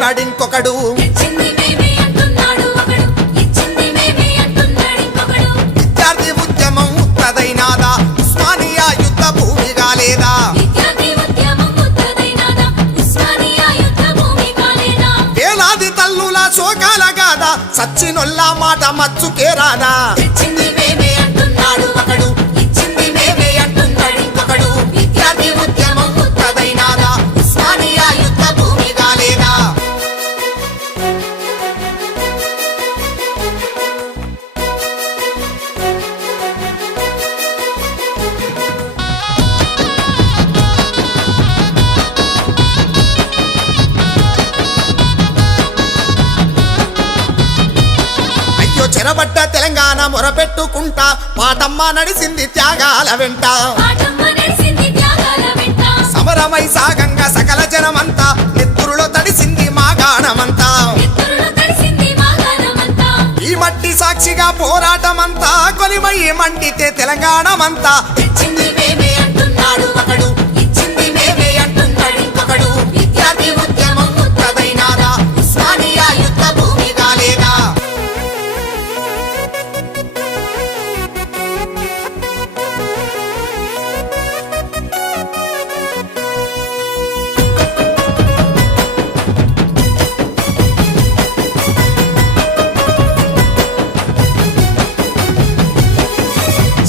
అంటున్నాడు ఇంకొకడు. విద్యార్థి ఉద్యమం ఉత్తదైనాదా ఉస్మానియా యుద్ధ భూమి కాలేదా? వేలాది తల్లుల శోకాల గాదా సచ్చినొల్ల మాట మచ్చుకే రాదా? చెరబడ్డ తెలంగాణ మొరపెట్టుకుంటా పాటమ్మ నడిసింది త్యాగాల వెంట. సమరమై సాగంగా సకల జనమంతా నెత్తురులో తడిసింది మా గానమంతా. ఈ మట్టి సాక్షిగా పోరాటమంతా కొలిమయ్యి మండితే తెలంగాణమంతా.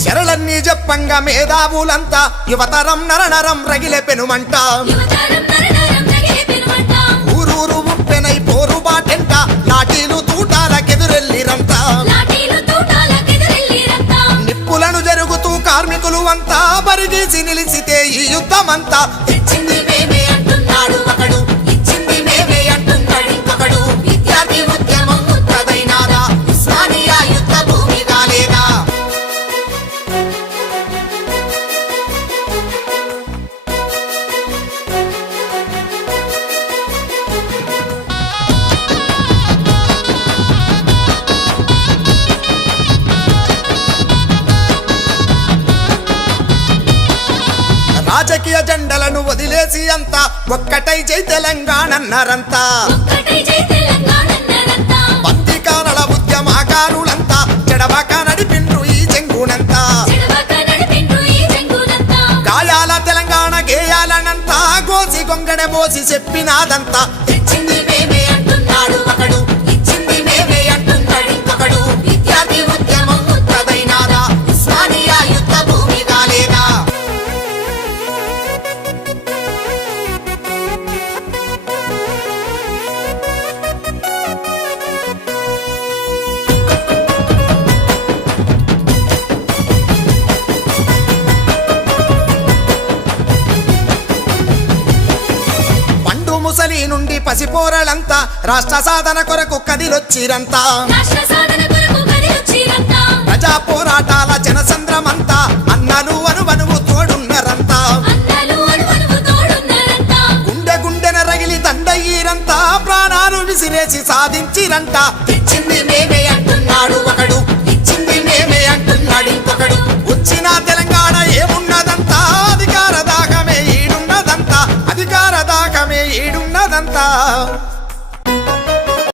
శరళన్ని చెప్పంగా మేధావులంతా యువతరం నరనరం రగిలే పెనుమంట. ఊరూరు ఉప్పెనై పోరు బాటెంట లాఠీలు తూటాలకెదురెల్లిరంట. నిప్పులను జరుగుతూ కార్మికులు అంతా బరిగీసి నిలిచితే ఈ యుద్ధమంతా. రాజకీయ జెండలను వదిలేసి అంతా ఒక్కటై జై తెలంగాణ అన్నారంతా. బందికారల ఉద్యమకారులంతా చెడవక నడిపిండ్రు ఈ చెంగునంతా. గాయాల తెలంగాణ గేయాలనంతా గోసి గొంగడ మోసి చెప్పినాదంతా. ముసలి నుండి పసిపోరలంతా రాష్ట్ర సాధన కొరకు కదిలొచ్చిరంతా. ప్రజా పోరాటాల జనసంద్రమంతా అన్నలు అనువనువు తోడున్నరంతా. గుండె గుండెన రగిలి దండయ్యిరంతా ప్రాణాలు విసిరేసి సాధించిరంట. ఇచ్చింది మేమే అంటున్నాడు ఒకడు, ఇచ్చింది మేమే అంటున్నాడు ఇంకొకడు. వచ్చిన తెలంగాణ ఏమున్నదంతా అధికార దాహమే ఈడున్నదంతా. అధికార దాహమే ఈడున్నదంతా.